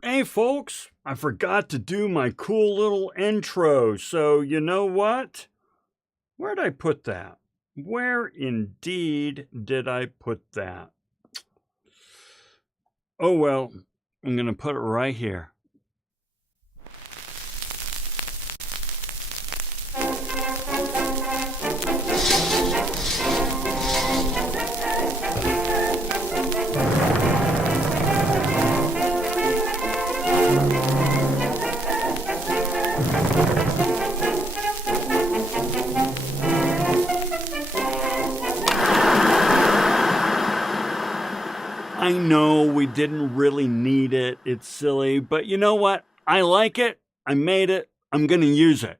Hey folks, I forgot to do my cool little intro, so you know what? Where'd I put that? Where indeed did I put that? Oh well, I'm gonna put it right here. I know we didn't really need it. It's silly, but you know what? I like it. I made it. I'm going to use it.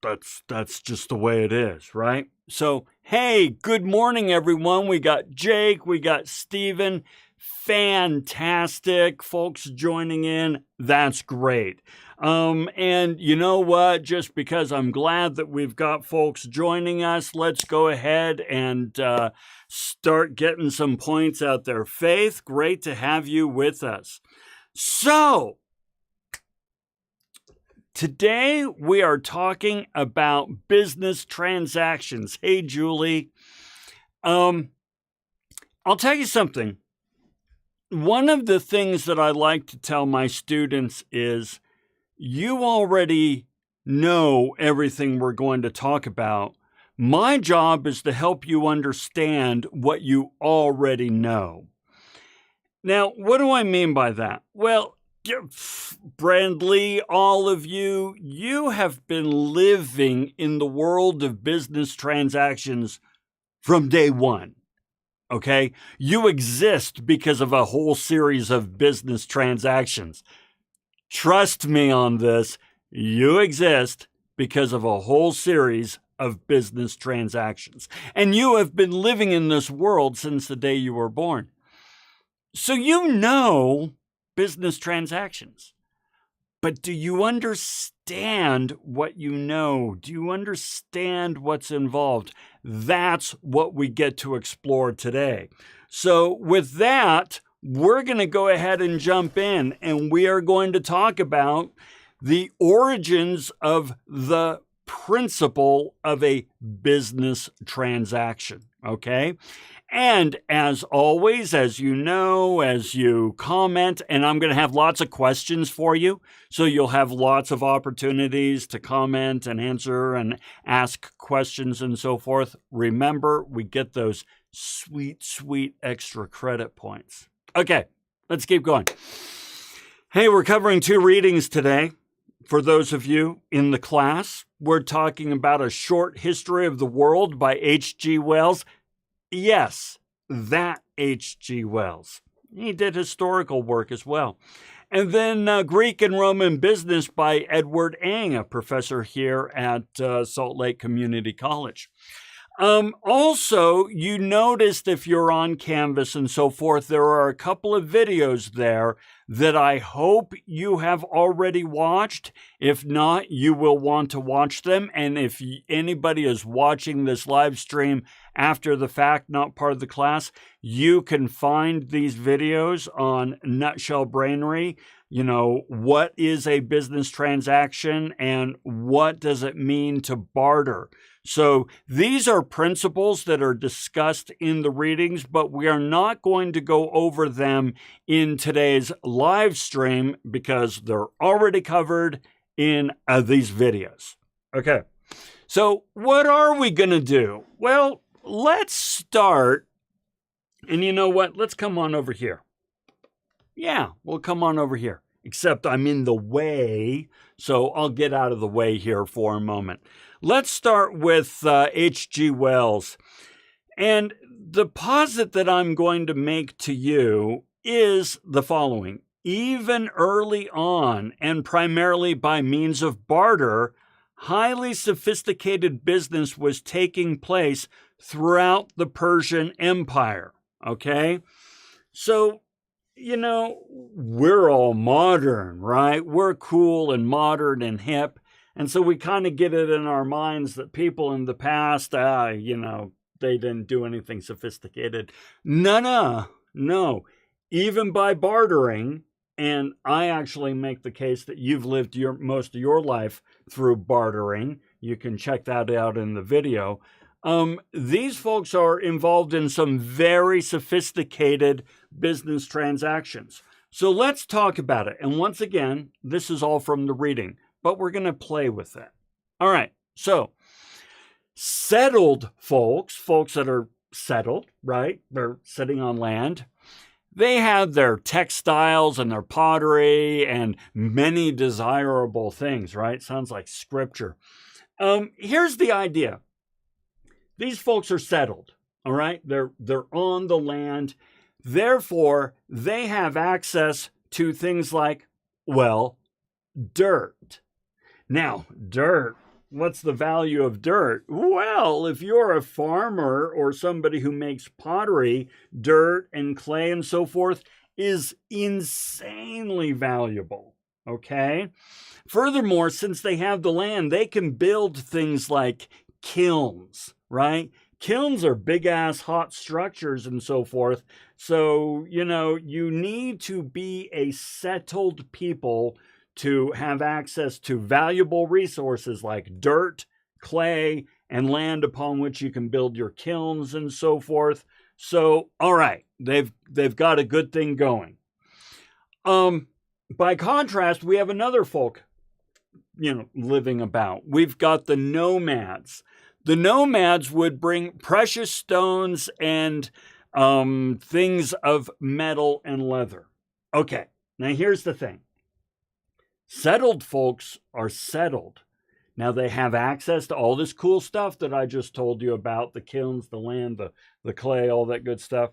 That's just the way it is, right? So, hey, good morning, everyone. We got Jake. We got Steven. Fantastic folks joining in. That's great. And you know what? Just because I'm glad that we've got folks joining us, let's go ahead and start getting some points out there. Faith, great to have you with us. So, today we are talking about business transactions. Hey, Julie. I'll tell you something. One of the things that I like to tell my students is you already know everything we're going to talk about. My job is to help you understand what you already know. Now, what do I mean by that? Well, Brandley, all of you, you have been living in the world of business transactions from day one. Okay? You exist because of a whole series of business transactions. Trust me on this. You exist because of a whole series of business transactions. And you have been living in this world since the day you were born. So you know business transactions. But do you understand what you know? Do you understand what's involved? That's what we get to explore today. So with that, we're going to go ahead and jump in, and we are going to talk about the origins of the principle of a business transaction, okay? And as always, as you know, as you comment, and I'm going to have lots of questions for you, so you'll have lots of opportunities to comment and answer and ask questions and so forth. Remember, we get those sweet, sweet extra credit points. Okay, let's keep going. Hey, we're covering 2 readings today. For those of you in the class, we're talking about A Short History of the World by H.G. Wells. Yes, that H.G. Wells. He did historical work as well. And then Greek and Roman Business by Edward Ng, a professor here at Salt Lake Community College. Also, you noticed if you're on Canvas and so forth, there are a couple of videos there that I hope you have already watched. If not, you will want to watch them. And if anybody is watching this live stream after the fact, not part of the class, you can find these videos on Nutshell Brainery. You know, what is a business transaction and what does it mean to barter? So these are principles that are discussed in the readings, but we are not going to go over them in today's live stream because they're already covered in these videos. Okay, so what are we going to do? Well, let's start, and you know what? Let's come on over here. Yeah, we'll come on over here, except I'm in the way, so I'll get out of the way here for a moment. Let's start with H.G. Wells. And the posit that I'm going to make to you is the following. Even early on, and primarily by means of barter, highly sophisticated business was taking place throughout the Persian Empire. Okay? So, you know, we're all modern, right? We're cool and modern and hip. And so we kind of get it in our minds that people in the past, you know, they didn't do anything sophisticated. No. Even by bartering, and I actually make the case that you've lived most of your life through bartering. You can check that out in the video. These folks are involved in some very sophisticated business transactions. So let's talk about it. And once again, this is all from the reading, but we're going to play with it. All right. So settled folks that are settled, right? They're sitting on land. They have their textiles and their pottery and many desirable things, right? Sounds like scripture. Here's the idea. These folks are settled, all right? They're on the land. Therefore, they have access to things like, well, dirt. Now, dirt, what's the value of dirt? Well, if you're a farmer or somebody who makes pottery, dirt and clay and so forth is insanely valuable, okay? Furthermore, since they have the land, they can build things like kilns, right? Kilns are big-ass hot structures and so forth. So, you know, you need to be a settled people to have access to valuable resources like dirt, clay, and land upon which you can build your kilns and so forth. So, all right, they've got a good thing going. By contrast, we have another folk, you know, living about. We've got the nomads. The nomads would bring precious stones and things of metal and leather. Okay, now here's the thing. Settled folks are settled. Now they have access to all this cool stuff that I just told you about, the kilns, the land, the clay, all that good stuff.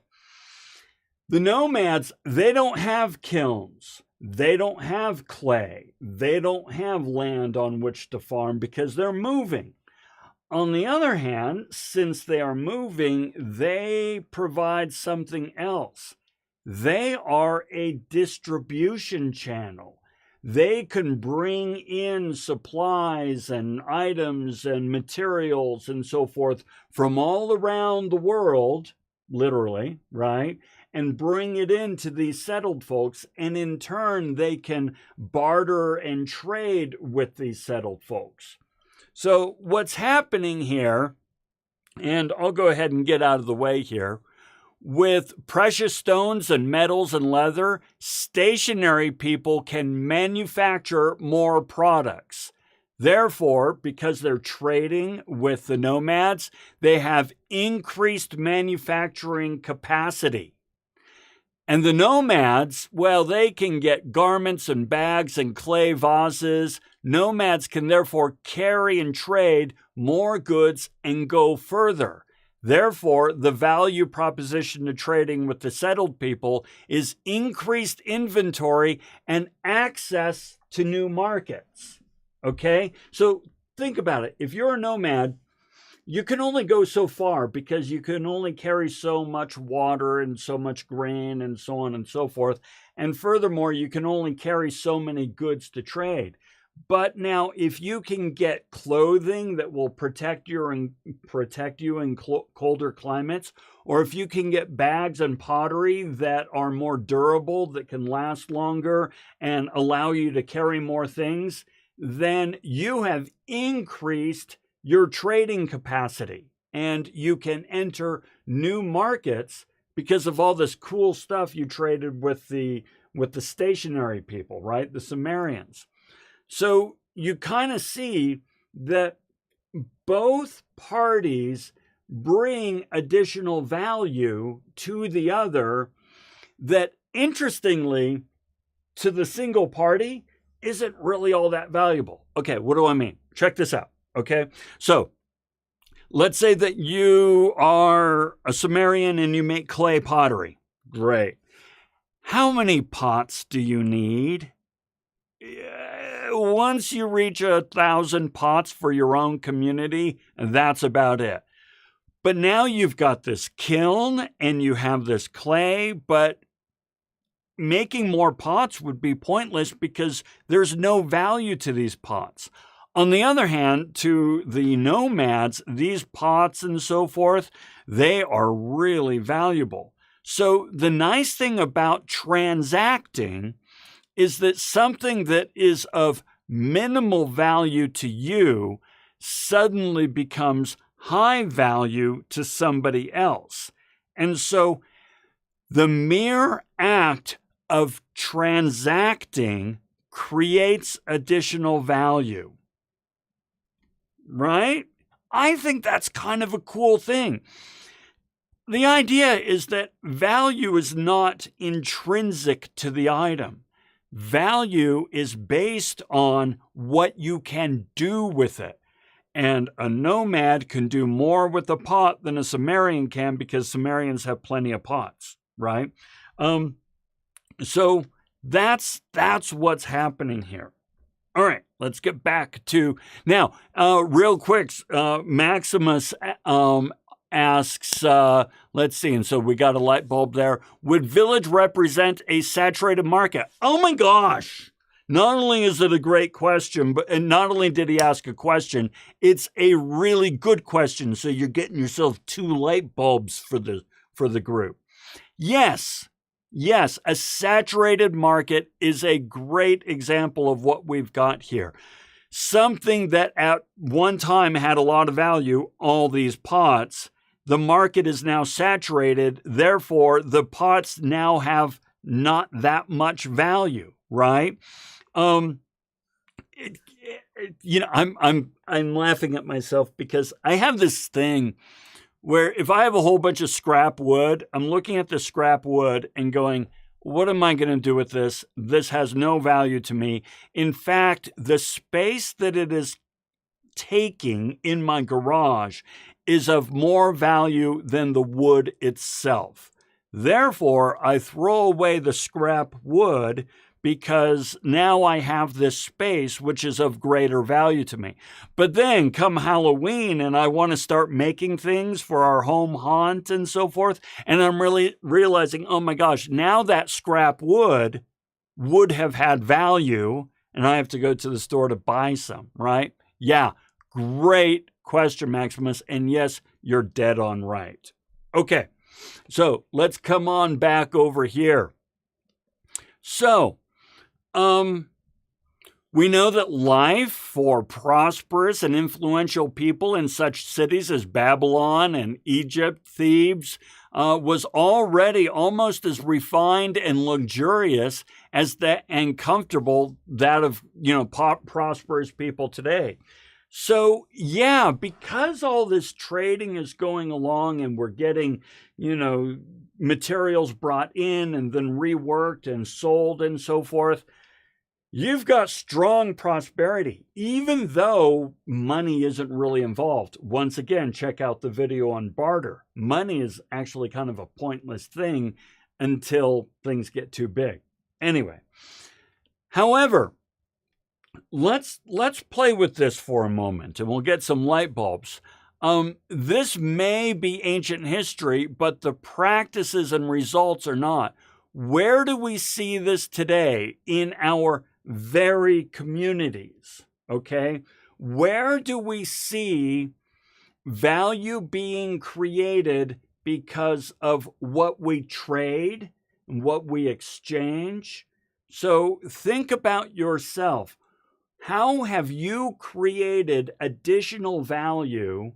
The nomads, they don't have kilns. They don't have clay. They don't have land on which to farm because they're moving. On the other hand, since they are moving, they provide something else. They are a distribution channel. they can bring in supplies and items and materials and so forth from all around the world, literally, right? And bring it into these settled folks. And in turn, they can barter and trade with these settled folks. So what's happening here, and I'll go ahead and get out of the way here, with precious stones and metals and leather, stationary people can manufacture more products. Therefore, because they're trading with the nomads, they have increased manufacturing capacity. And the nomads, well, they can get garments and bags and clay vases. Nomads can therefore carry and trade more goods and go further. Therefore, the value proposition to trading with the settled people is increased inventory and access to new markets. Okay? So think about it. If you're a nomad, you can only go so far because you can only carry so much water and so much grain and so on and so forth. And furthermore, you can only carry so many goods to trade. But now, if you can get clothing that will protect you in colder climates, or if you can get bags and pottery that are more durable, that can last longer and allow you to carry more things, then you have increased your trading capacity and you can enter new markets because of all this cool stuff you traded with the stationary people, right? The Sumerians. So you kind of see that both parties bring additional value to the other that, interestingly, to the single party isn't really all that valuable. Okay, what do I mean? Check this out, okay? So let's say that you are a Sumerian and you make clay pottery. Great. How many pots do you need? Once you reach 1,000 pots for your own community, that's about it. But now you've got this kiln and you have this clay, but making more pots would be pointless because there's no value to these pots. On the other hand, to the nomads, these pots and so forth, they are really valuable. So the nice thing about transacting is that something that is of minimal value to you suddenly becomes high value to somebody else. And so the mere act of transacting creates additional value, right? I think that's kind of a cool thing. The idea is that value is not intrinsic to the item. Value is based on what you can do with it. And a nomad can do more with a pot than a Sumerian can because Sumerians have plenty of pots, right? So that's what's happening here. All right, let's get back to now. Real quick, Maximus asks, let's see, and so we got a light bulb there. Would village represent a saturated market? Oh my gosh! Not only is it a great question, and not only did he ask a question, it's a really good question. So you're getting yourself 2 light bulbs for the group. Yes, a saturated market is a great example of what we've got here. Something that at one time had a lot of value, all these pots, the market is now saturated. Therefore, the pots now have not that much value, right? I'm laughing at myself because I have this thing where if I have a whole bunch of scrap wood, I'm looking at the scrap wood and going, what am I going to do with this? This has no value to me. In fact, the space that it is taking in my garage is of more value than the wood itself. Therefore, I throw away the scrap wood because now I have this space which is of greater value to me. But then come Halloween and I want to start making things for our home haunt and so forth, and I'm really realizing, oh my gosh, now that scrap wood would have had value, and I have to go to the store to buy some, right? Yeah, great question, Maximus. And yes, you're dead on right. Okay, so let's come on back over here. So, we know that life for prosperous and influential people in such cities as Babylon and Egypt, Thebes, was already almost as refined and luxurious as that and comfortable that of prosperous people today. So yeah, because all this trading is going along and we're getting materials brought in and then reworked and sold and so forth, you've got strong prosperity, even though money isn't really involved. Once again, check out the video on barter. Money is actually kind of a pointless thing until things get too big. Anyway, however, let's play with this for a moment and we'll get some light bulbs. This may be ancient history, but the practices and results are not. Where do we see this today in our very communities? Okay, where do we see value being created because of what we trade and what we exchange? So think about yourself. How have you created additional value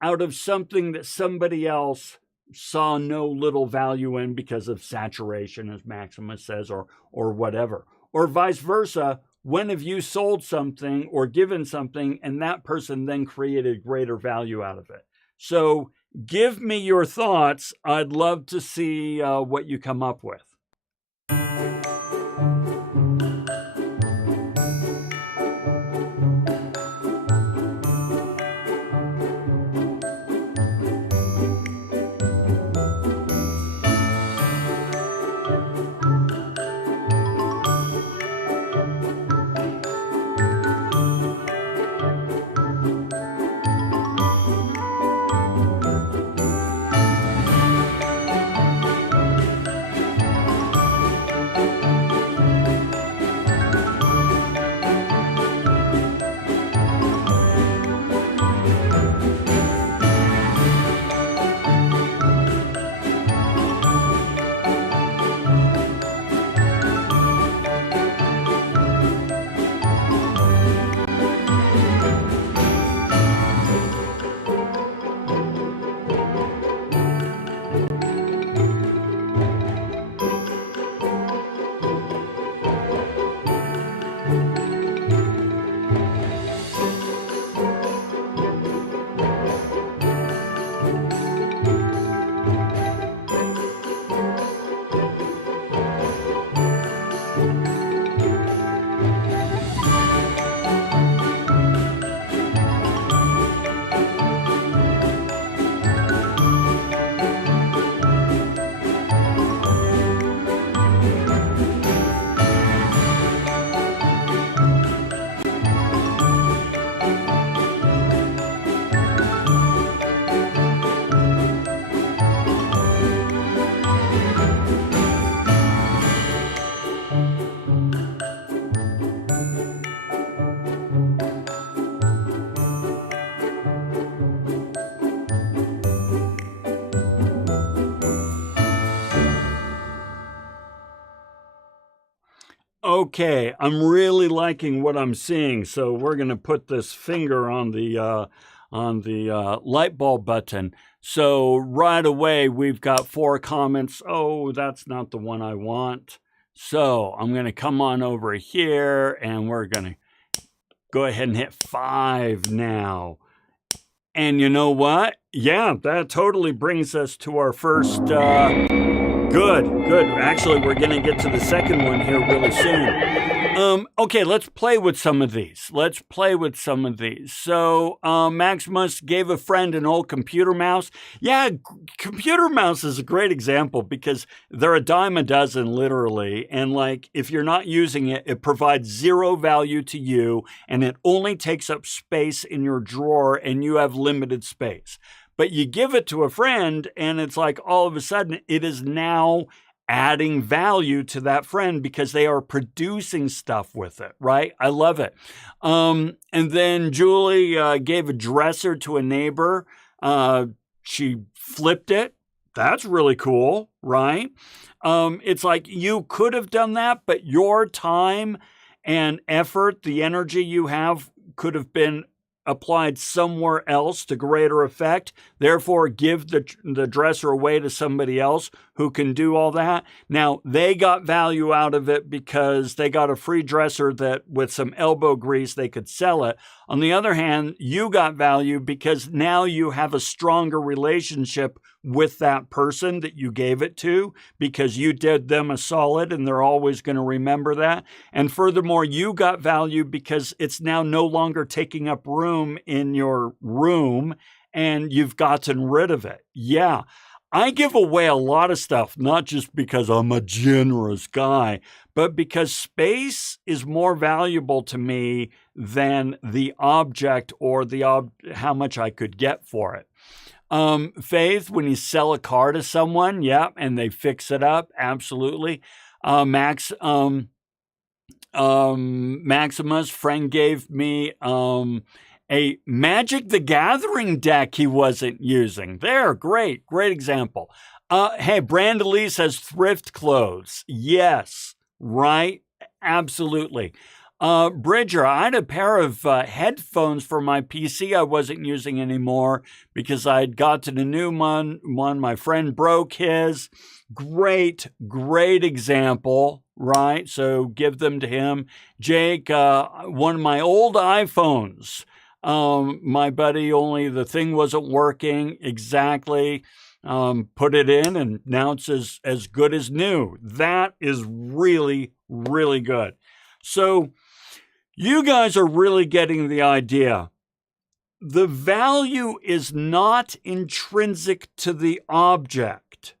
out of something that somebody else saw no little value in because of saturation, as Maximus says, or whatever? Or vice versa, when have you sold something or given something and that person then created greater value out of it? So give me your thoughts. I'd love to see what you come up with. Okay, I'm really liking what I'm seeing, so we're going to put this finger on the light bulb button. So right away, we've got 4 comments. Oh, that's not the one I want. So I'm going to come on over here, and we're going to go ahead and hit 5 now. And you know what? Yeah, that totally brings us to our first... Good. Actually, we're going to get to the second one here really soon. Okay, let's play with some of these. So, Maximus gave a friend an old computer mouse. Yeah, computer mouse is a great example because they're a dime a dozen, literally. And like, if you're not using it, it provides 0 value to you, and it only takes up space in your drawer, and you have limited space. But you give it to a friend and it's like all of a sudden it is now adding value to that friend because they are producing stuff with it, right? I love it. And then Julie gave a dresser to a neighbor. She flipped it. That's really cool, right? It's like you could have done that, but your time and effort, the energy you have, could have been applied somewhere else to greater effect. Therefore, give the dresser away to somebody else who can do all that. Now, they got value out of it because they got a free dresser that with some elbow grease, they could sell it. On the other hand, you got value because now you have a stronger relationship with that person that you gave it to because you did them a solid and they're always going to remember that. And furthermore, you got value because it's now no longer taking up room in your room and you've gotten rid of it. Yeah. I give away a lot of stuff, not just because I'm a generous guy, but because space is more valuable to me than the object or how much I could get for it. Faith, when you sell a car to someone, yeah, and they fix it up, absolutely. Maximus, friend gave me a Magic the Gathering deck he wasn't using. There, great example. Hey, Brandalise says thrift clothes. Yes, right, absolutely. Bridger, I had a pair of headphones for my PC I wasn't using anymore because I'd gotten a new one. My friend broke his. Great example, right? So give them to him. Jake, one of my old iPhones. My buddy, only the thing wasn't working exactly. Put it in and now it's as good as new. That is really good. So you guys are really getting the idea. The value is not intrinsic to the object.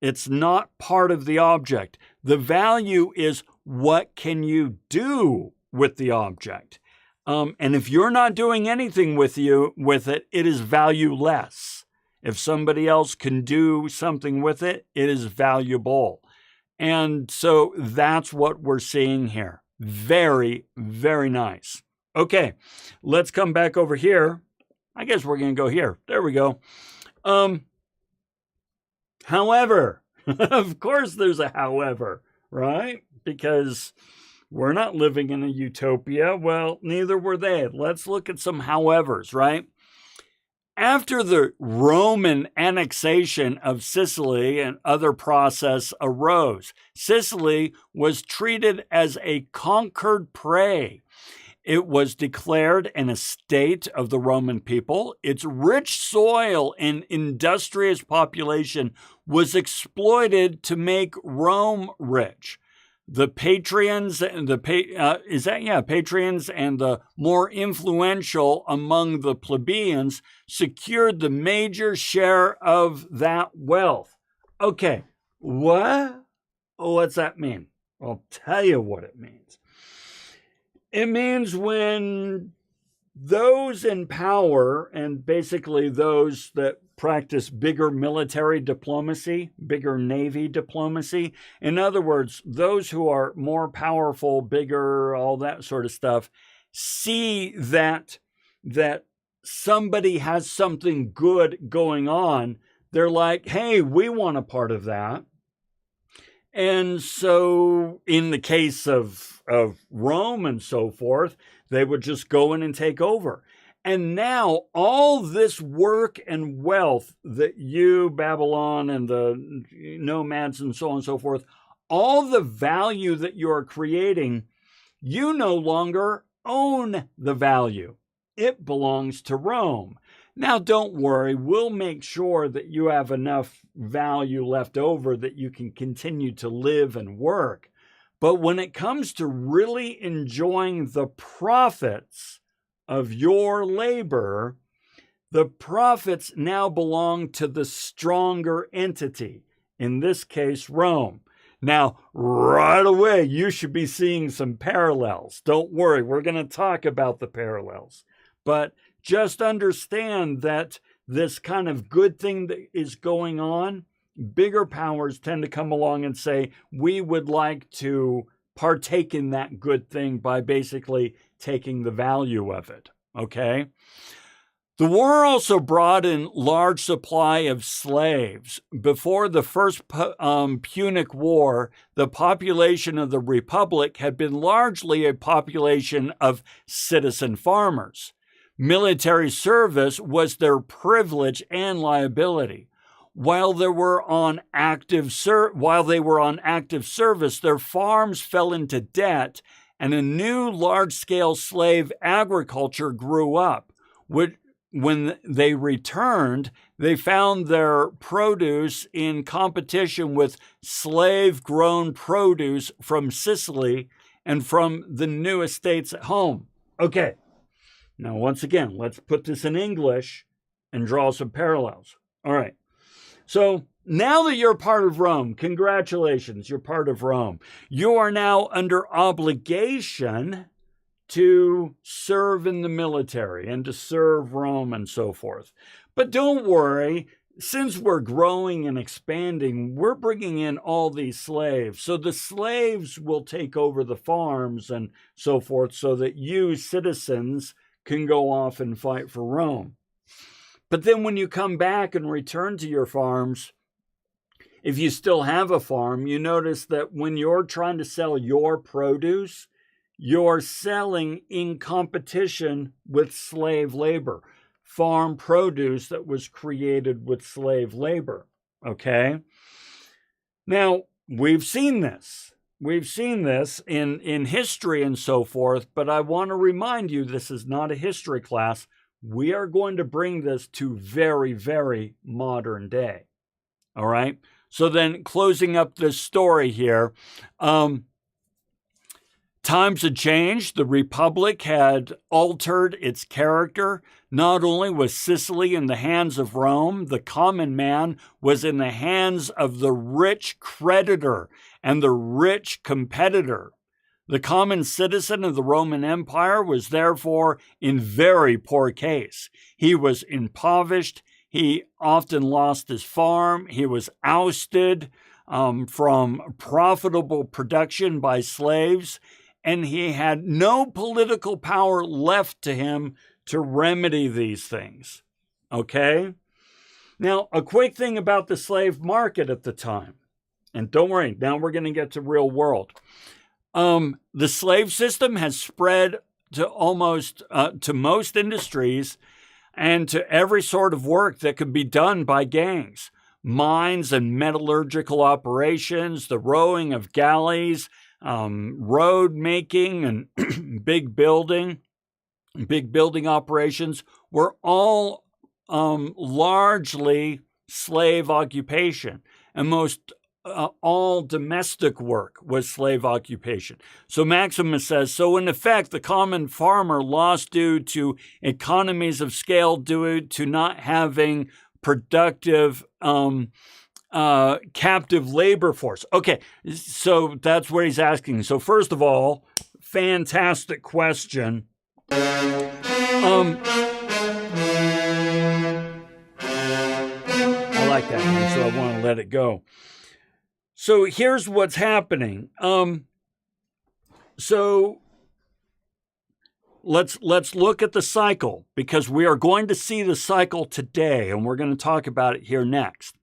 It's not part of the object. The value is what can you do with the object. And if you're not doing anything with it, it is valueless. If somebody else can do something with it, it is valuable. And so that's what we're seeing here. Very nice. Okay, let's come back over here. I guess we're going to go here. There we go. However, of course there's a however, right? Because we're not living in a utopia. Well, neither were they. Let's look at some howevers, right? After the Roman annexation of Sicily and other process arose, Sicily was treated as a conquered prey. It was declared an estate of the Roman people. Its rich soil and industrious population was exploited to make Rome rich. The patrons and patrons and the more influential among the plebeians secured the major share of that wealth. Okay, what? What's that mean? I'll tell you what it means. It means when those in power, and basically those that practice bigger military diplomacy, bigger navy diplomacy. In other words, those who are more powerful, bigger, all that sort of stuff, see that somebody has something good going on. They're like, hey, we want a part of that. And so in the case of Rome and so forth, they would just go in and take over. And now all this work and wealth that you, Babylon, and the nomads and so on and so forth, all the value that you're creating, you no longer own the value. It belongs to Rome. Now, don't worry, we'll make sure that you have enough value left over that you can continue to live and work. But when it comes to really enjoying the profits of your labor, the profits now belong to the stronger entity, in this case, Rome. Now, right away, you should be seeing some parallels. Don't worry, we're going to talk about the parallels. But just understand that this kind of good thing that is going on bigger powers tend to come along and say, we would like to partake in that good thing by basically taking the value of it, okay? The war also brought in large supply of slaves. Before the First Punic War, the population of the Republic had been largely a population of citizen farmers. Military service was their privilege and liability. While they were on active service, their farms fell into debt, and a new large-scale slave agriculture grew up. When they returned, they found their produce in competition with slave-grown produce from Sicily and from the new estates at home. Okay, now once again, let's put this in English and draw some parallels. All right, so now that you're part of Rome, congratulations, you're part of Rome. You are now under obligation to serve in the military and to serve Rome and so forth. But don't worry, since we're growing and expanding, we're bringing in all these slaves. So the slaves will take over the farms and so forth so that you citizens can go off and fight for Rome. But then when you come back and return to your farms, if you still have a farm, you notice that when you're trying to sell your produce, you're selling in competition with slave labor, farm produce that was created with slave labor, okay? Now, we've seen this. We've seen this in history and so forth, but I want to remind you, this is not a history class. We are going to bring this to very, very modern day, all right? So then closing up this story here, times had changed. The Republic had altered its character. Not only was Sicily in the hands of Rome, the common man was in the hands of the rich creditor and the rich competitor. The common citizen of the Roman Empire was therefore in very poor case. He was impoverished. He often lost his farm. He was ousted from profitable production by slaves, and he had no political power left to him to remedy these things. Okay? Now, a quick thing about the slave market at the time, and don't worry, now we're going to get to real world. The slave system has spread to almost to most industries and to every sort of work that could be done by gangs. Mines and metallurgical operations, the rowing of galleys, road making and big building operations were all largely slave occupation, and most all domestic work was slave occupation. So Maximus says, so in effect, the common farmer lost due to economies of scale due to not having productive captive labor force. Okay, so that's what he's asking. So first of all, fantastic question. I like that one, so I want to let it go. So here's what's happening. So let's look at the cycle, because we are going to see the cycle today, and we're going to talk about it here next.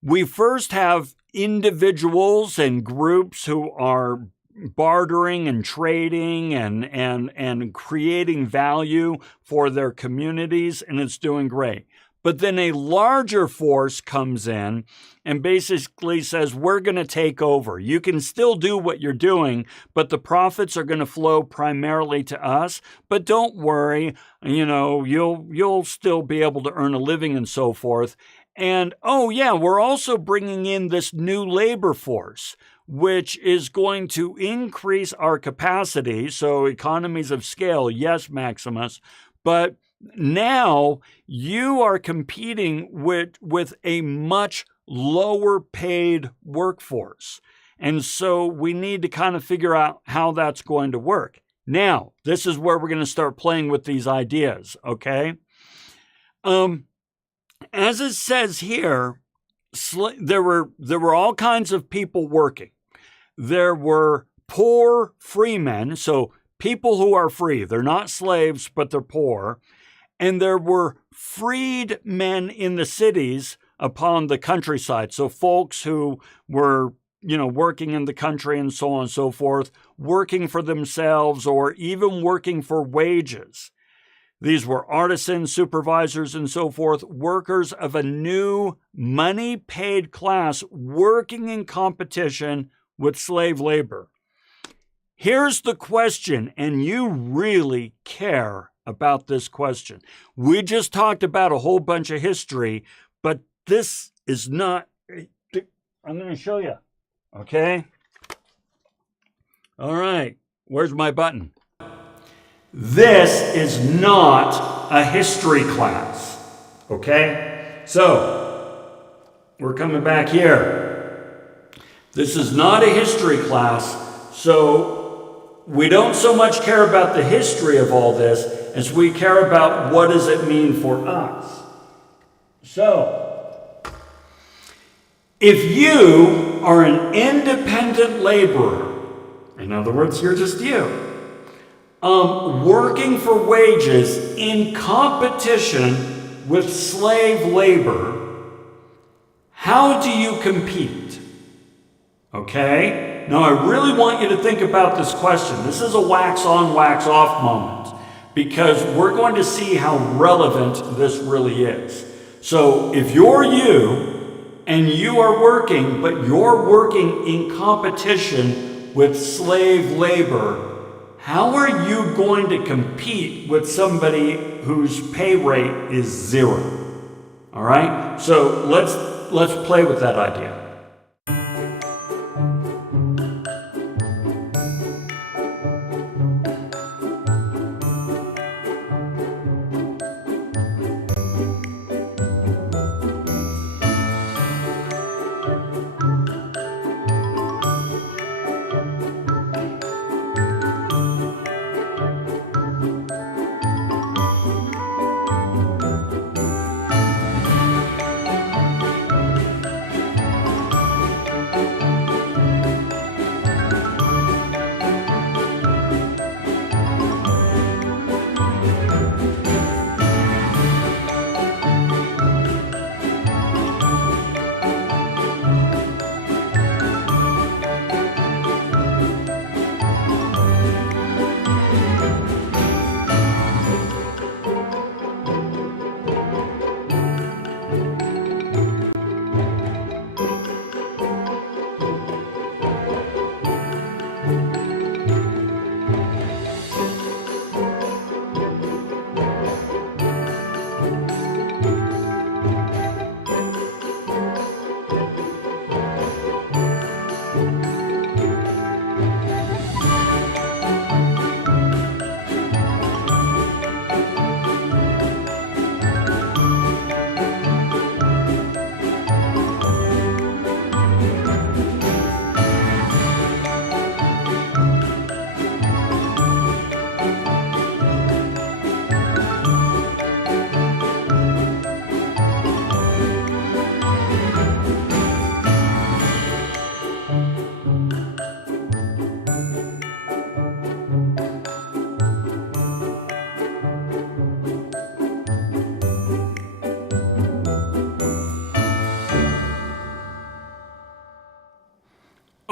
We first have individuals and groups who are bartering and trading and creating value for their communities, and it's doing great. But then a larger force comes in and basically says, we're going to take over. You can still do what you're doing, but the profits are going to flow primarily to us. But don't worry, you'll still be able to earn a living and so forth. And, oh yeah, we're also bringing in this new labor force, which is going to increase our capacity. So economies of scale, yes, Maximus, but now you are competing with a much lower paid workforce. And so we need to kind of figure out how that's going to work. Now, this is where we're going to start playing with these ideas, okay? As it says here, there were all kinds of people working. There were poor freemen, so people who are free. They're not slaves, but they're poor. And there were freed men in the cities upon the countryside. So folks who were, working in the country and so on and so forth, working for themselves or even working for wages. These were artisans, supervisors, and so forth, workers of a new money-paid class working in competition with slave labor. Here's the question, and you really care about this question. We just talked about a whole bunch of history, but this is not... I'm going to show you, okay? All right, where's my button? This is not a history class, okay? So, we're coming back here. This is not a history class, so we don't so much care about the history of all this as we care about what does it mean for us. So, if you are an independent laborer, in other words, you're just you, working for wages in competition with slave labor, how do you compete? Okay? Now, I really want you to think about this question. This is a wax on, wax off moment because we're going to see how relevant this really is. So, if you're you and you are working, but you're working in competition with slave labor, how are you going to compete with somebody whose pay rate is 0? All right? So let's play with that idea.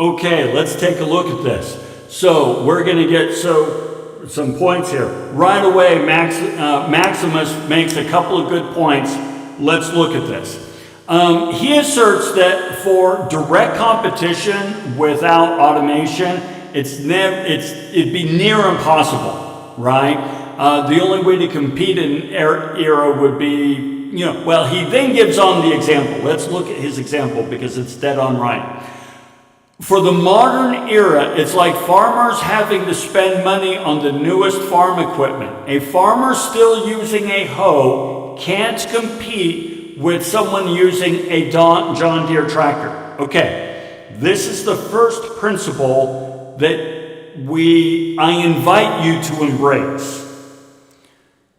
Okay, let's take a look at this. So we're going to get some points here. Right away, Maximus makes a couple of good points. Let's look at this. He asserts that for direct competition without automation, it'd be near impossible, right? The only way to compete in an era would be, well, he then gives on the example. Let's look at his example because it's dead on right. For the modern era, it's like farmers having to spend money on the newest farm equipment. A farmer still using a hoe can't compete with someone using a John Deere tractor. Okay, this is the first principle that I invite you to embrace.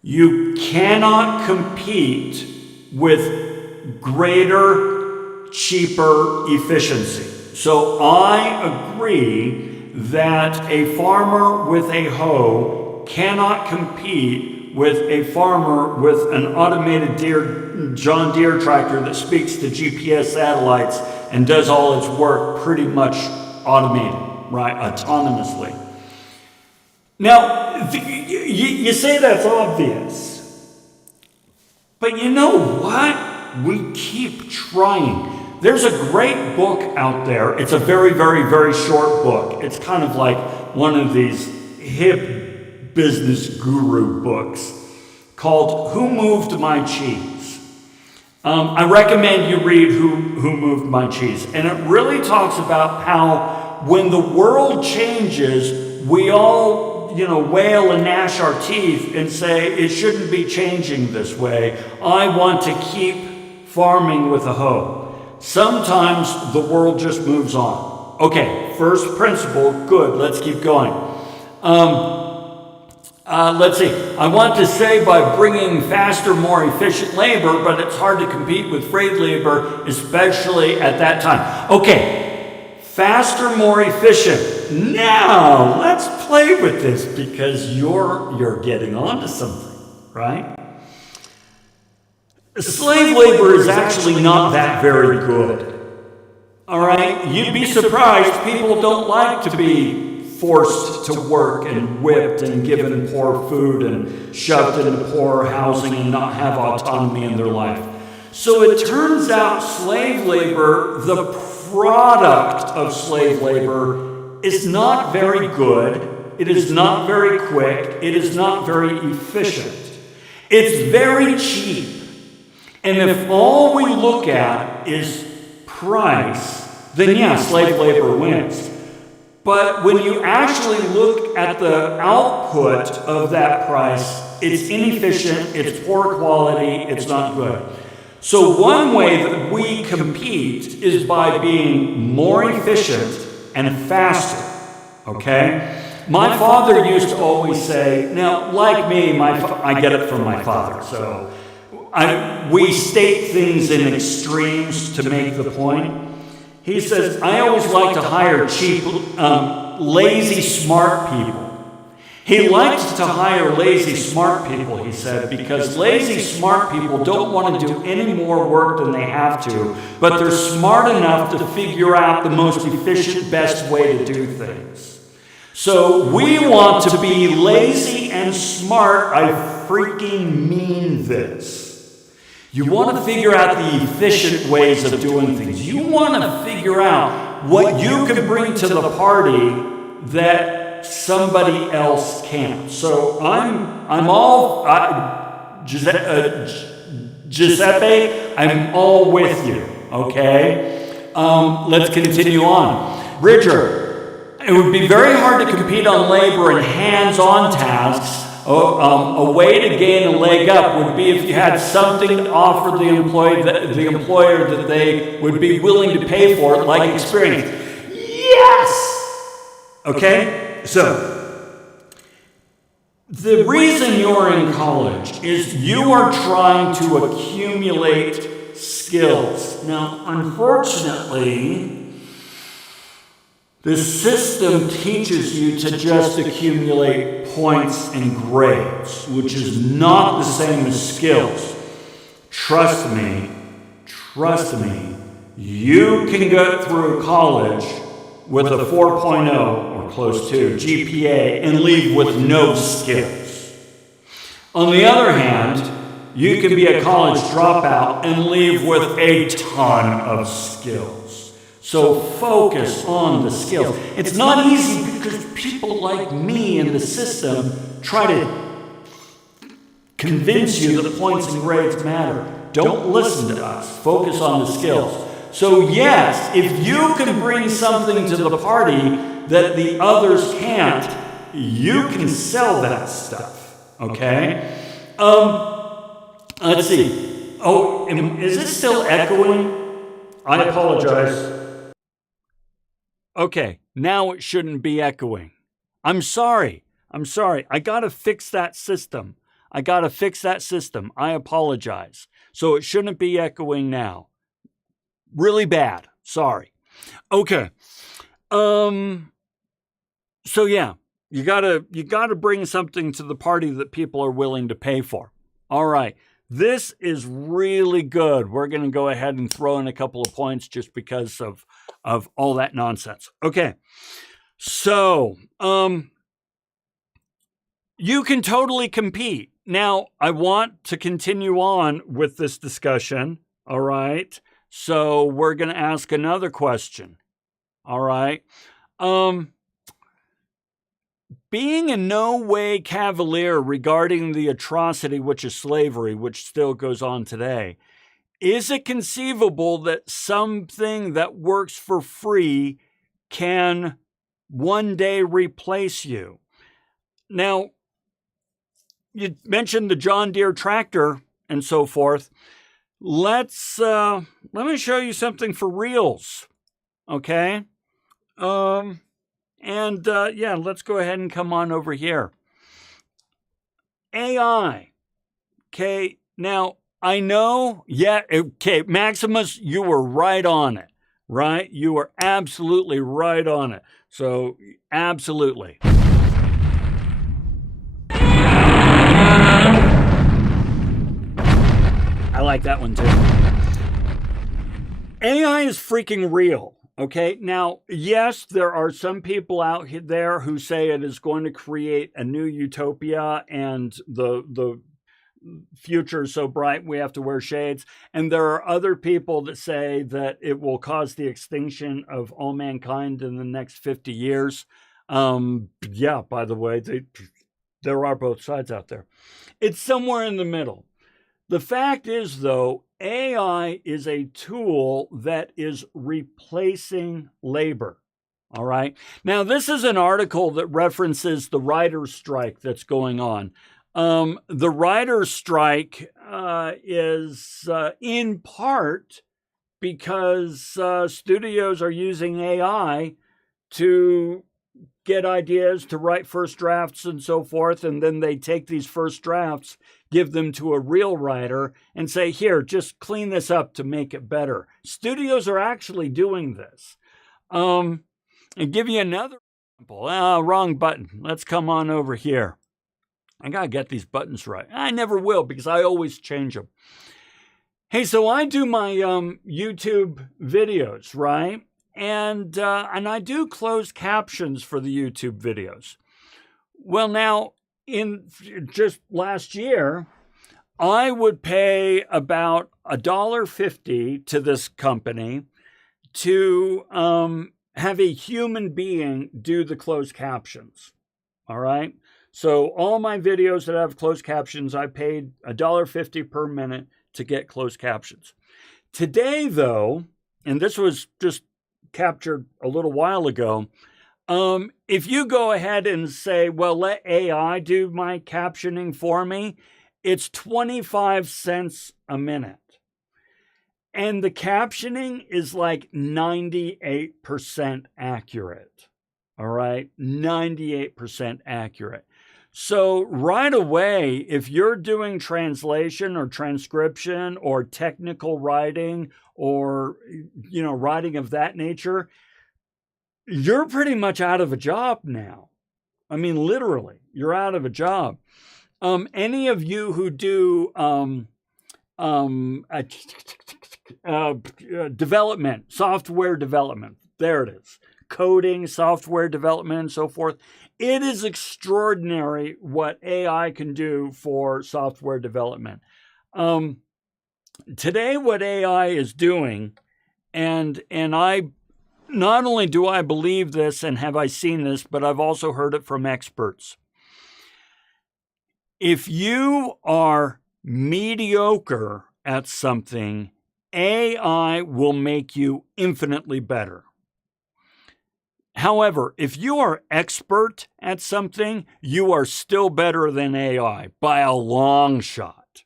You cannot compete with greater cheaper efficiency. So I agree that a farmer with a hoe cannot compete with a farmer with an automated John Deere tractor that speaks to GPS satellites and does all its work pretty much automated, right, autonomously. Now, you say that's obvious, but you know what? We keep trying. There's a great book out there. It's a very, very, very short book. It's kind of like one of these hip business guru books called Who Moved My Cheese? I recommend you read Who Moved My Cheese. And it really talks about how when the world changes, we all wail and gnash our teeth and say, it shouldn't be changing this way. I want to keep farming with a hoe. Sometimes the world just moves on. Okay, first principle, good, let's keep going. Let's see, I want to say by bringing faster, more efficient labor, but it's hard to compete with freight labor, especially at that time. Okay, faster, more efficient. Now, let's play with this because you're getting onto something, right? Slave labor is actually not that very good. All right? You'd be surprised. People don't like to be forced to work and whipped and given poor food and shoved into poor housing and not have autonomy in their life. So it turns out slave labor, the product of slave labor, is not very good. It is not very quick. It is not very efficient. It's very cheap. And if all we look at is price, then yeah, slave labor wins. But when you actually look at the output of that price, it's inefficient, it's poor quality, it's not good. So one way that we compete is by being more efficient and faster, okay? My father used to always say, now, like me, I get it from my father, so we state things in extremes to make the point. He says, I always like to hire cheap, lazy, smart people. He likes to hire lazy, smart people, he said, because lazy, smart people don't want to do any more work than they have to, but they're smart enough to figure out the most efficient, best way to do things. So we want to be lazy and smart. I freaking mean this. You want to figure out the efficient ways of doing things. You want to figure out what you can bring to the party that somebody else can't. So Giuseppe, I'm all with you, okay? Let's continue on. Bridger, it would be very hard to compete on labor and hands-on tasks. A way to gain a leg up would be if you had something to offer the employer that they would be willing to pay for it, like experience. Yes! Okay? So, the reason you're in college is you are trying to accumulate skills. Now, unfortunately, the system teaches you to just accumulate points and grades, which is not the same as skills. Trust me, you can go through college with a 4.0 or close to GPA and leave with no skills. On the other hand, you can be a college dropout and leave with a ton of skills. So focus on the skills. It's not easy because people like me in the system try to convince you that points and grades matter. Don't listen to us. Focus on the skills. So yes, if you can bring something to the party that the others can't, you can sell that stuff. Okay? Let's see. Oh, is it still echoing? I apologize. Okay, now it shouldn't be echoing. I'm sorry. I got to fix that system. I apologize. So it shouldn't be echoing now. really bad. Sorry. Okay. So yeah, you gotta bring something to the party that people are willing to pay for. All right. This is really good. We're going to go ahead and throw in a couple of points just because of all that nonsense. Okay. So, you can totally compete. Now, I want to continue on with this discussion. All right. So we're going to ask another question. All right. Being in no way cavalier regarding the atrocity which is slavery, which still goes on today, is it conceivable that something that works for free can one day replace you? Now, you mentioned the John Deere tractor and so forth. Let me show you something for reals. Okay. Yeah, let's go ahead and come on over here. AI. Okay. Now, I know, yeah, okay, Maximus, you were right on it, right? You were absolutely right on it. So, absolutely. I like that one too. AI is freaking real. Okay, now, yes, there are some people out there who say it is going to create a new utopia and the future is so bright we have to wear shades. And there are other people that say that it will cause the extinction of all mankind in the next 50 years. Yeah, by the way, there are both sides out there. It's somewhere in the middle. The fact is, though, AI is a tool that is replacing labor. All right. Now, this is an article that references the writer's strike that's going on. The writer's strike is in part because studios are using AI to get ideas, to write first drafts and so forth, and then they take these first drafts, give them to a real writer, and say, here, just clean this up to make it better. Studios are actually doing this. And give you another example. Wrong button. Let's come on over here. I got to get these buttons right. I never will because I always change them. Hey, so I do my YouTube videos, right? And I do closed captions for the YouTube videos. Well, now, in just last year, I would pay about $1.50 to this company to have a human being do the closed captions. All right. So all my videos that have closed captions, I paid $1.50 per minute to get closed captions. Today, though, and this was just captured a little while ago, if you go ahead and say, well, let AI do my captioning for me, it's 25 cents a minute. And the captioning is like 98% accurate. All right, 98% accurate. So right away, if you're doing translation or transcription or technical writing or, writing of that nature, you're pretty much out of a job now. I mean, literally, you're out of a job. Any of you who do development, software development, there it is, coding, software development, and so forth, it is extraordinary what AI can do for software development. Today, what AI is doing, and I not only do I believe this and have I seen this, but I've also heard it from experts. If you are mediocre at something, AI will make you infinitely better. However, if you are expert at something, you are still better than AI by a long shot.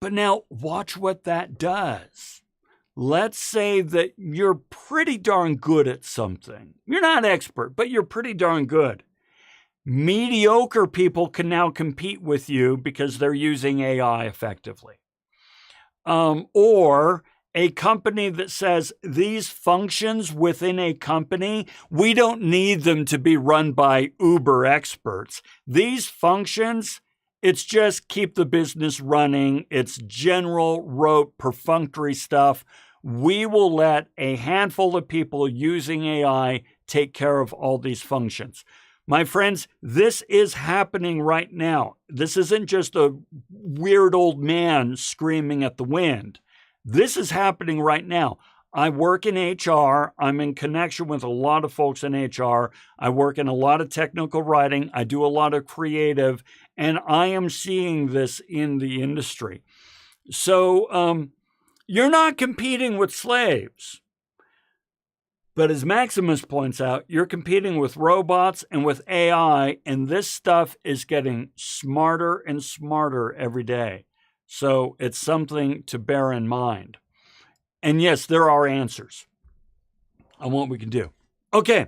But now watch what that does. Let's say that you're pretty darn good at something. You're not expert, but you're pretty darn good. Mediocre people can now compete with you because they're using AI effectively. Or a company that says these functions within a company, we don't need them to be run by uber experts. These functions, it's just keep the business running. It's general, rote, perfunctory stuff. We will let a handful of people using AI take care of all these functions. My friends, this is happening right now. This isn't just a weird old man screaming at the wind. This is happening right now. I work in HR. I'm in connection with a lot of folks in HR. I work in a lot of technical writing. I do a lot of creative, and I am seeing this in the industry. So you're not competing with slaves. But as Maximus points out, you're competing with robots and with AI, and this stuff is getting smarter and smarter every day. So it's something to bear in mind. And yes, there are answers on what we can do. Okay.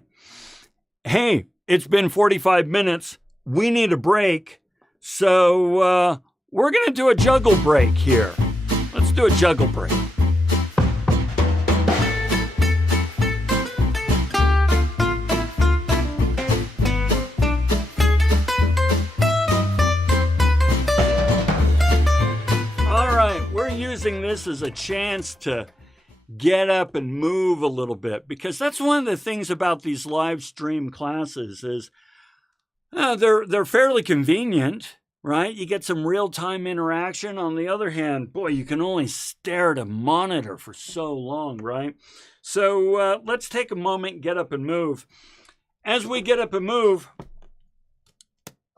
Hey, it's been 45 minutes. We need a break. So we're going to do a juggle break here. Let's do a juggle break. Using this as a chance to get up and move a little bit, because that's one of the things about these live stream classes is they're fairly convenient, right? You get some real-time interaction. On the other hand, boy, you can only stare at a monitor for so long, right? So let's take a moment, get up and move. As we get up and move,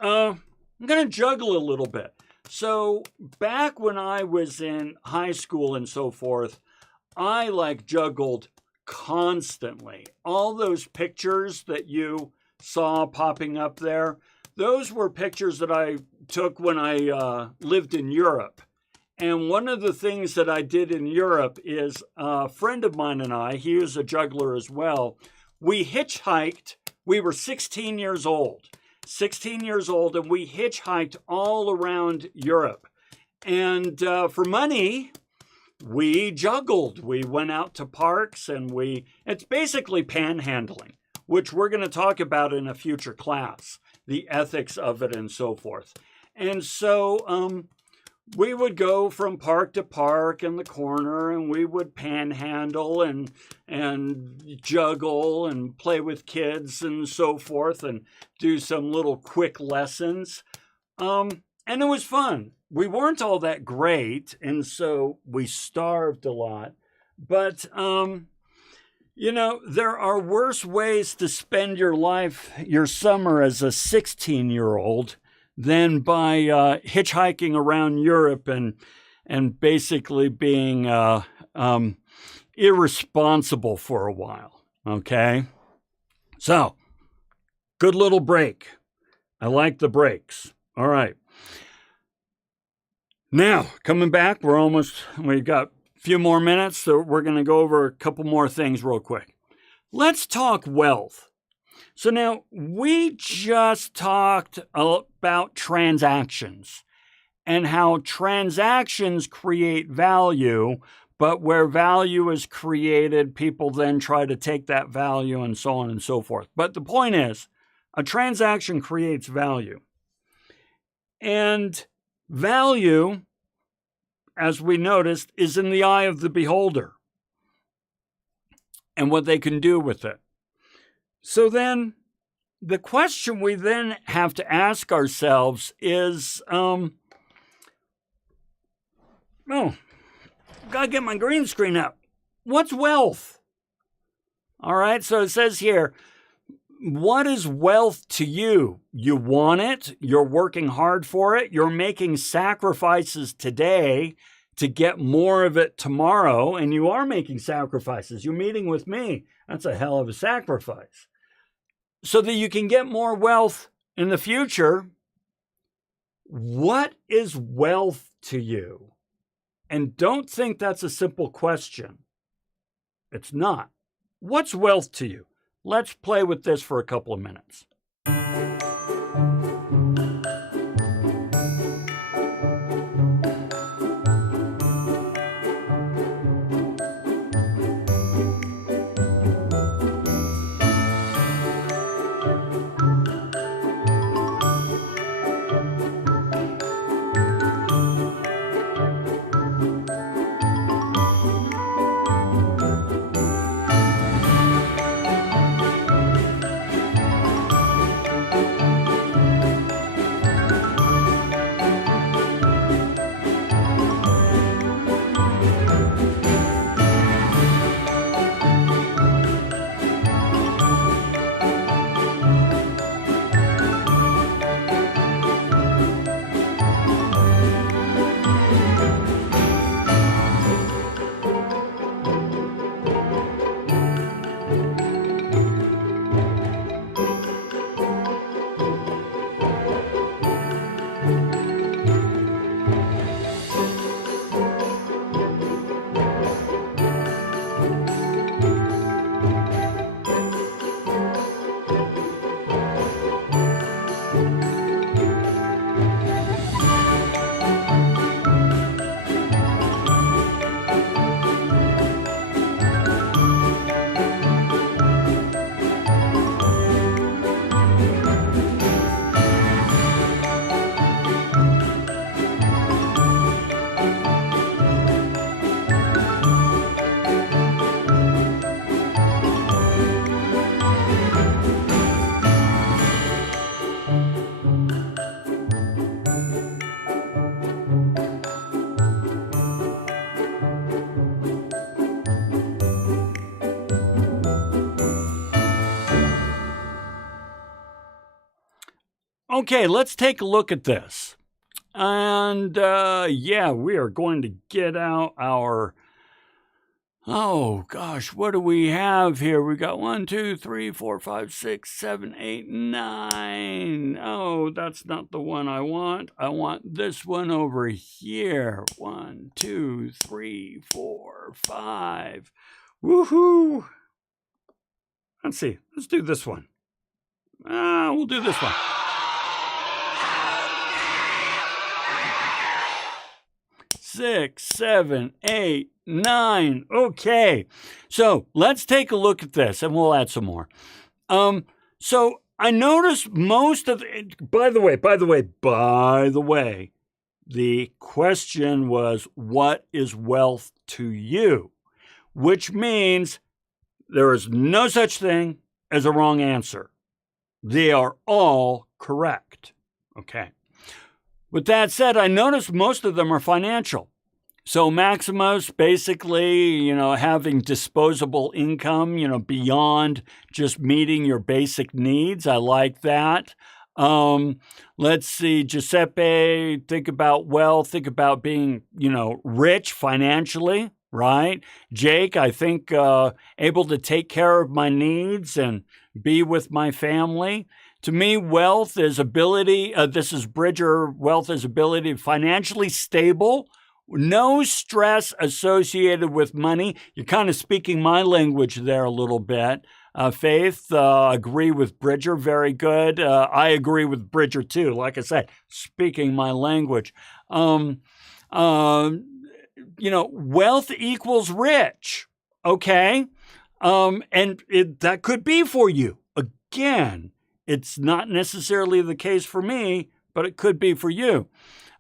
I'm going to juggle a little bit. So back when I was in high school and so forth, I juggled constantly. All those pictures that you saw popping up there, those were pictures that I took when I lived in Europe. And one of the things that I did in Europe is a friend of mine and I, he was a juggler as well, we hitchhiked. We were 16 years old. 16 years old, and we hitchhiked all around Europe. And for money, we juggled. We went out to parks, and it's basically panhandling, which we're going to talk about in a future class, the ethics of it and so forth. And so we would go from park to park in the corner, and we would panhandle and juggle and play with kids and so forth and do some little quick lessons. And it was fun. We weren't all that great, and so we starved a lot. But, there are worse ways to spend your life, your summer as a 16-year-old than by hitchhiking around Europe and basically being irresponsible for a while, okay? So, good little break. I like the breaks. All right. Now, coming back, we've got a few more minutes, so we're going to go over a couple more things real quick. Let's talk wealth. So now, we just talked about transactions and how transactions create value, but where value is created, people then try to take that value and so on and so forth. But the point is, a transaction creates value. And value, as we noticed, is in the eye of the beholder and what they can do with it. So then, the question we then have to ask ourselves is, gotta get my green screen up. What's wealth? All right, so it says here, what is wealth to you? You want it, you're working hard for it, you're making sacrifices today to get more of it tomorrow, and you are making sacrifices. You're meeting with me. That's a hell of a sacrifice. So that you can get more wealth in the future. What is wealth to you? And don't think that's a simple question. It's not. What's wealth to you? Let's play with this for a couple of minutes. Okay, let's take a look at this. And we are going to get out our, oh gosh, what do we have here? We got 1, 2, 3, 4, 5, 6, 7, 8, 9. Oh, that's not the one I want. I want this one over here. 1, 2, 3, 4, 5. Woohoo! Let's see. Let's do this one. We'll do this one. 6, 7, 8, 9. Okay. So let's take a look at this and we'll add some more. So I noticed most of by the way, the question was, what is wealth to you? Which means there is no such thing as a wrong answer. They are all correct. Okay. With that said, I noticed most of them are financial. So Maximus, basically, having disposable income, beyond just meeting your basic needs. I like that. Let's see, Giuseppe, think about wealth, think about being, rich financially, right? Jake, I think able to take care of my needs and be with my family. To me, wealth is ability, this is Bridger, wealth is ability, financially stable, no stress associated with money. You're kind of speaking my language there a little bit. Faith, agree with Bridger, very good. I agree with Bridger too, like I said, speaking my language. Wealth equals rich, okay? And that could be for you. Again, it's not necessarily the case for me, but it could be for you.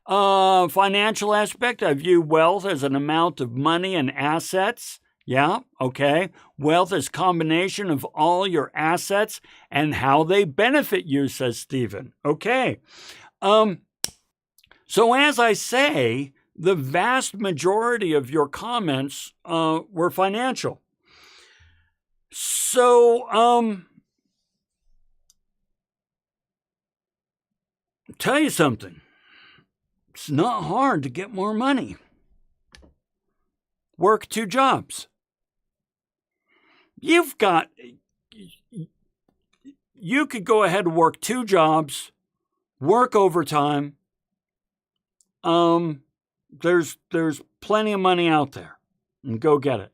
Financial aspect, I view wealth as an amount of money and assets. Yeah, okay. Wealth is a combination of all your assets and how they benefit you, says Stephen. Okay. So as I say, the vast majority of your comments were financial. So, tell you something. It's not hard to get more money. Work 2 jobs. You could go ahead and work 2 jobs, work overtime. There's plenty of money out there, and go get it.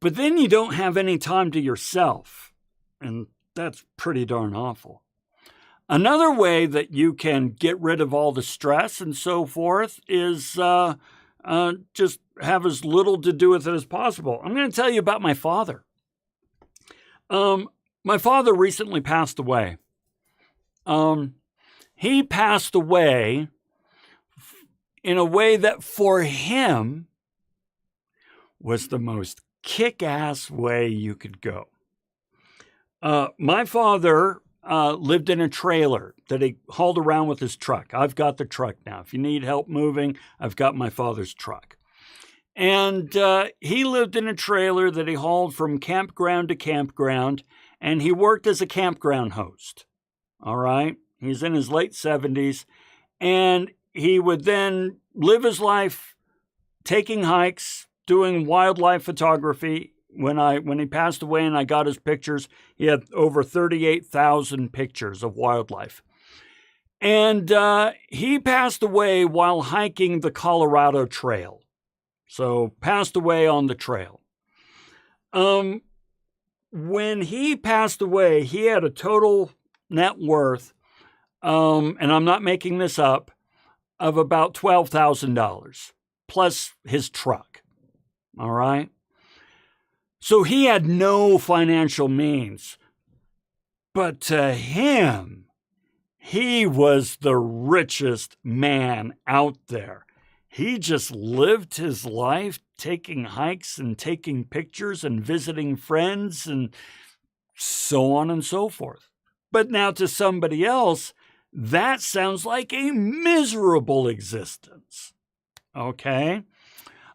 But then you don't have any time to yourself, and that's pretty darn awful. Another way that you can get rid of all the stress and so forth is just have as little to do with it as possible. I'm going to tell you about my father. My father recently passed away. He passed away in a way that for him was the most kick-ass way you could go. My father lived in a trailer that he hauled around with his truck. I've got the truck now. If you need help moving, I've got my father's truck. And he lived in a trailer that he hauled from campground to campground, and he worked as a campground host. All right? He's in his late 70s, and he would then live his life taking hikes, doing wildlife photography. When he passed away and I got his pictures, he had over 38,000 pictures of wildlife. And he passed away while hiking the Colorado Trail. So passed away on the trail. When he passed away, he had a total net worth, and I'm not making this up, of about $12,000 plus his truck. All right? So he had no financial means. But to him, he was the richest man out there. He just lived his life taking hikes and taking pictures and visiting friends and so on and so forth. But now to somebody else, that sounds like a miserable existence. Okay?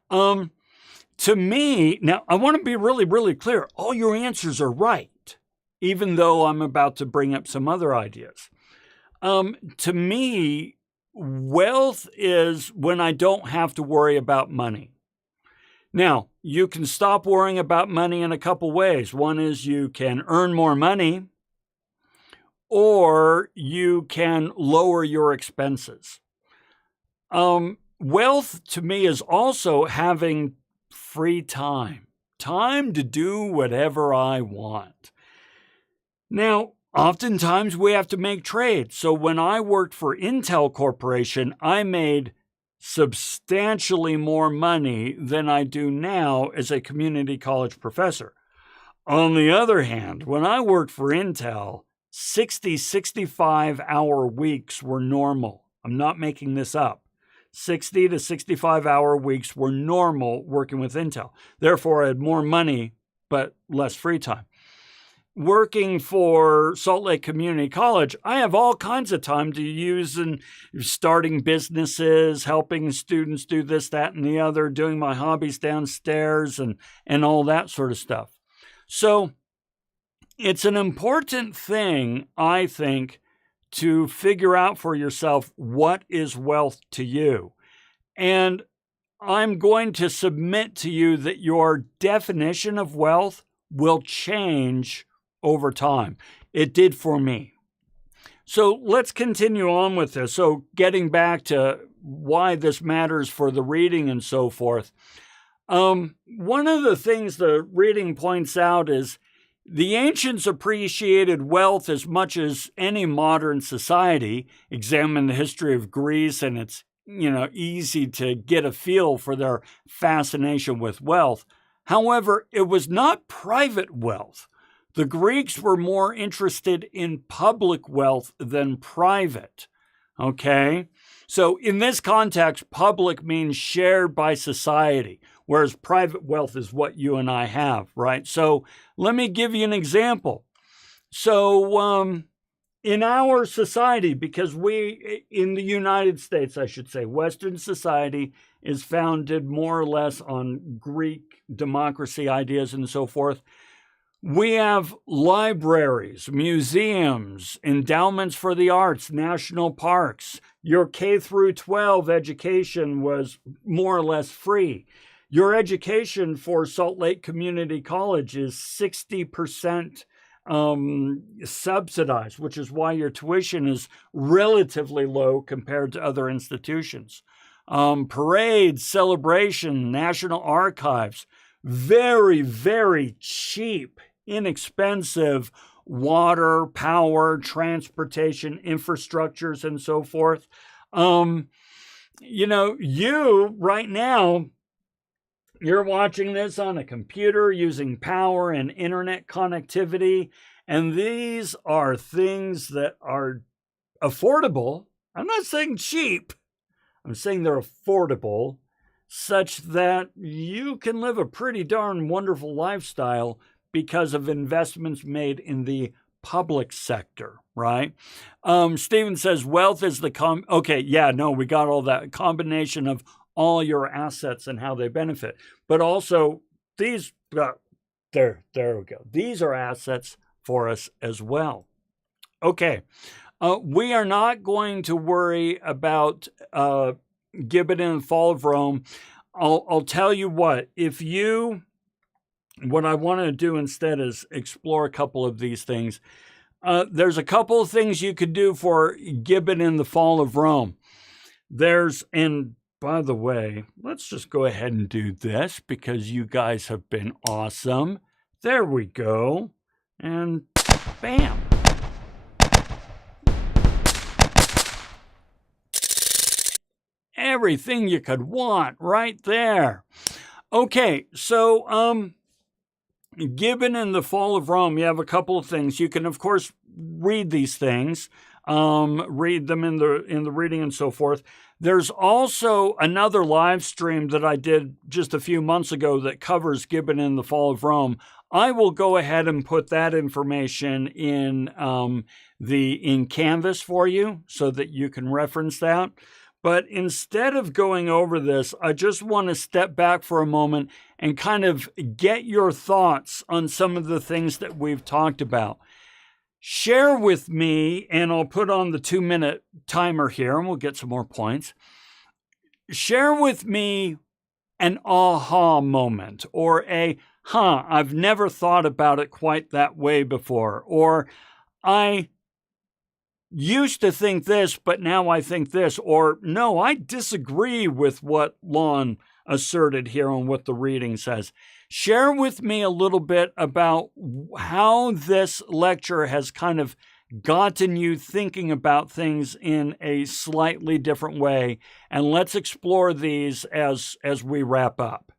To me, now I want to be really, really clear. All your answers are right, even though I'm about to bring up some other ideas. To me, wealth is when I don't have to worry about money. Now, you can stop worrying about money in a couple ways. One is you can earn more money, or you can lower your expenses. Wealth to me is also having free time to do whatever I want. Now, oftentimes we have to make trades. So when I worked for Intel Corporation, I made substantially more money than I do now as a community college professor. On the other hand, when I worked for Intel, 65-hour weeks were normal. I'm not making this up. 60 to 65-hour weeks were normal working with Intel. Therefore, I had more money, but less free time. Working for Salt Lake Community College, I have all kinds of time to use in starting businesses, helping students do this, that, and the other, doing my hobbies downstairs, and all that sort of stuff. So it's an important thing, I think, to figure out for yourself what is wealth to you. And I'm going to submit to you that your definition of wealth will change over time. It did for me. So let's continue on with this. So getting back to why this matters for the reading and so forth. One of the things the reading points out is the ancients appreciated wealth as much as any modern society. Examine the history of Greece, and it's easy to get a feel for their fascination with wealth. However, it was not private wealth. The Greeks were more interested in public wealth than private. Okay? So in this context, public means shared by society, whereas private wealth is what you and I have, right? So let me give you an example. So in our society, because in the United States, I should say, Western society is founded more or less on Greek democracy ideas and so forth. We have libraries, museums, endowments for the arts, national parks. Your K through 12 education was more or less free. Your education for Salt Lake Community College is 60% subsidized, which is why your tuition is relatively low compared to other institutions. Parades, celebration, National Archives, very, very cheap, inexpensive water, power, transportation, infrastructures, and so forth. You right now, you're watching this on a computer using power and internet connectivity, and these are things that are affordable. I'm not saying cheap. I'm saying they're affordable, such that you can live a pretty darn wonderful lifestyle because of investments made in the public sector, right? Stephen says wealth is we got all that combination of all your assets and how they benefit. But also these, there we go. These are assets for us as well. Okay. We are not going to worry about Gibbon and the Fall of Rome. I'll tell you what I want to do instead is explore a couple of these things. There's a couple of things you could do for Gibbon and the Fall of Rome. And by the way, let's just go ahead and do this because you guys have been awesome. There we go. And bam. Everything you could want right there. Okay, so Gibbon and the Fall of Rome, you have a couple of things. You can, of course, read these things, read them in the reading and so forth. There's also another live stream that I did just a few months ago that covers Gibbon and the Fall of Rome. I will go ahead and put that information in Canvas for you so that you can reference that. But instead of going over this, I just want to step back for a moment and kind of get your thoughts on some of the things that we've talked about. share with me, and I'll put on the 2-minute timer here and we'll get some more points. Share with me an aha moment, or I've never thought about it quite that way before, or I used to think this, but now I think this, or no, I disagree with what Lon asserted here on what the reading says. Share with me a little bit about how this lecture has kind of gotten you thinking about things in a slightly different way, and let's explore these as we wrap up.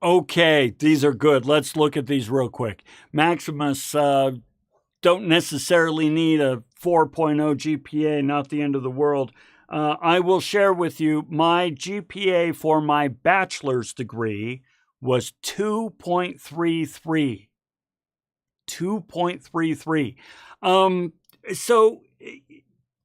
Okay, these are good. Let's look at these real quick. Maximus, don't necessarily need a 4.0 GPA, not the end of the world. I will share with you my GPA for my bachelor's degree was 2.33. 2.33. So,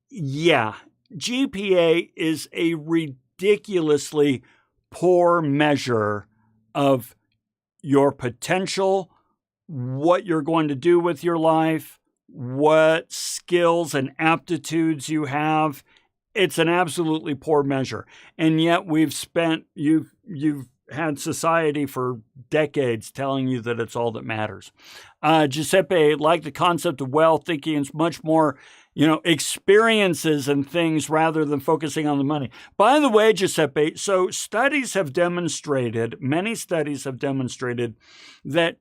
yeah, GPA is a ridiculously poor measure of your potential, what you're going to do with your life, what skills and aptitudes you have. It's an absolutely poor measure. And yet you've had society for decades telling you that it's all that matters. Giuseppe liked the concept of wealth, thinking it's much more, experiences and things rather than focusing on the money. By the way, Giuseppe, so many studies have demonstrated that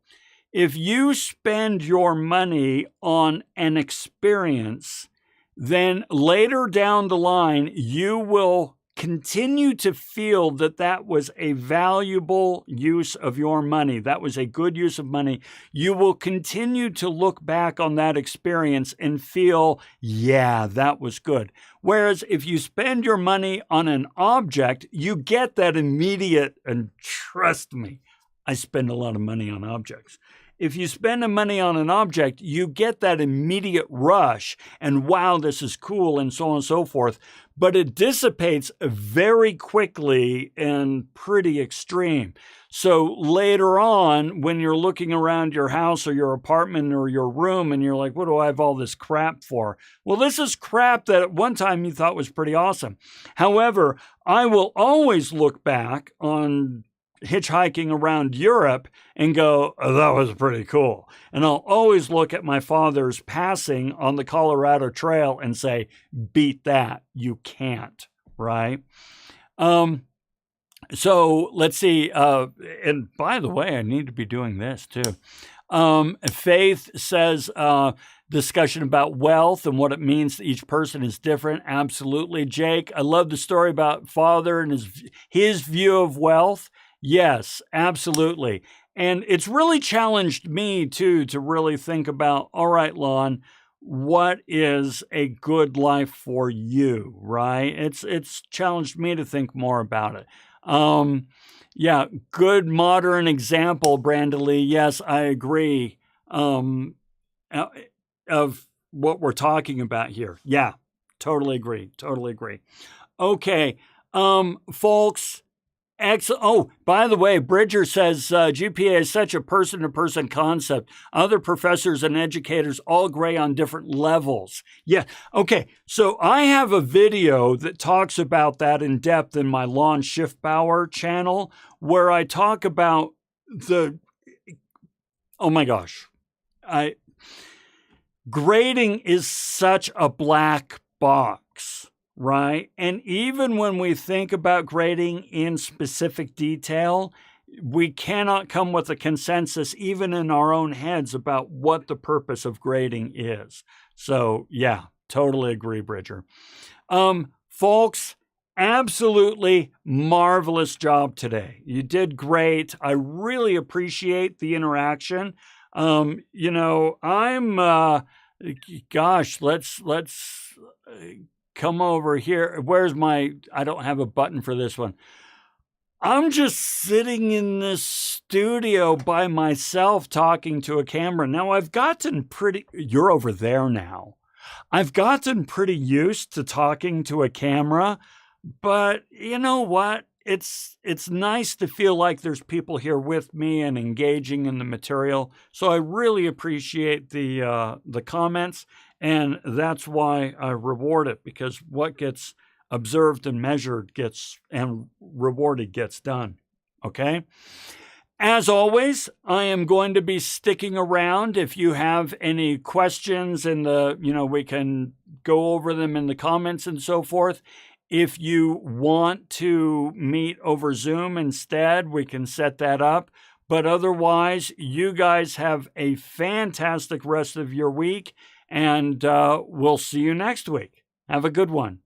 if you spend your money on an experience, then later down the line, you will continue to feel that was a valuable use of your money. That was a good use of money. You will continue to look back on that experience and feel, yeah, that was good. Whereas if you spend your money on an object, you get that immediate, and trust me, I spend a lot of money on objects. If you spend the money on an object, you get that immediate rush and wow, this is cool and so on and so forth. But it dissipates very quickly and pretty extreme. So later on, when you're looking around your house or your apartment or your room and you're like, what do I have all this crap for? Well, this is crap that at one time you thought was pretty awesome. However, I will always look back on hitchhiking around Europe and go, oh, that was pretty cool. And I'll always look at my father's passing on the Colorado Trail and say, beat that. You can't, right? So let's see. And by the way, I need to be doing this too. Faith says discussion about wealth and what it means to each person is different. Absolutely. Jake, I love the story about father and his view of wealth. Yes, absolutely. And it's really challenged me too to really think about, all right, Lon, what is a good life for you, right? It's challenged me to think more about it. Yeah, good modern example, Brandley. Yes, I agree. Of what we're talking about here. Yeah, totally agree. Totally agree. Okay, folks. Oh, by the way, Bridger says GPA is such a person-to-person concept. Other professors and educators all agree on different levels. Yeah. Okay. So I have a video that talks about that in depth in my Lon Schiffbauer channel, where I talk about oh my gosh, grading is such a black box. Right? And even when we think about grading in specific detail, we cannot come with a consensus, even in our own heads, about what the purpose of grading is. So, yeah, totally agree, Bridger. Folks, absolutely marvelous job today. You did great. I really appreciate the interaction. I'm, gosh, let's come over here. I don't have a button for this one. I'm just sitting in this studio by myself talking to a camera. Now you're over there now. I've gotten pretty used to talking to a camera, but you know what? It's nice to feel like there's people here with me and engaging in the material. So I really appreciate the comments. And that's why I reward it, because what gets observed and measured and rewarded gets done. Okay? As always, I am going to be sticking around. If you have any questions we can go over them in the comments and so forth. If you want to meet over Zoom instead, we can set that up. But otherwise, you guys have a fantastic rest of your week. And we'll see you next week. Have a good one.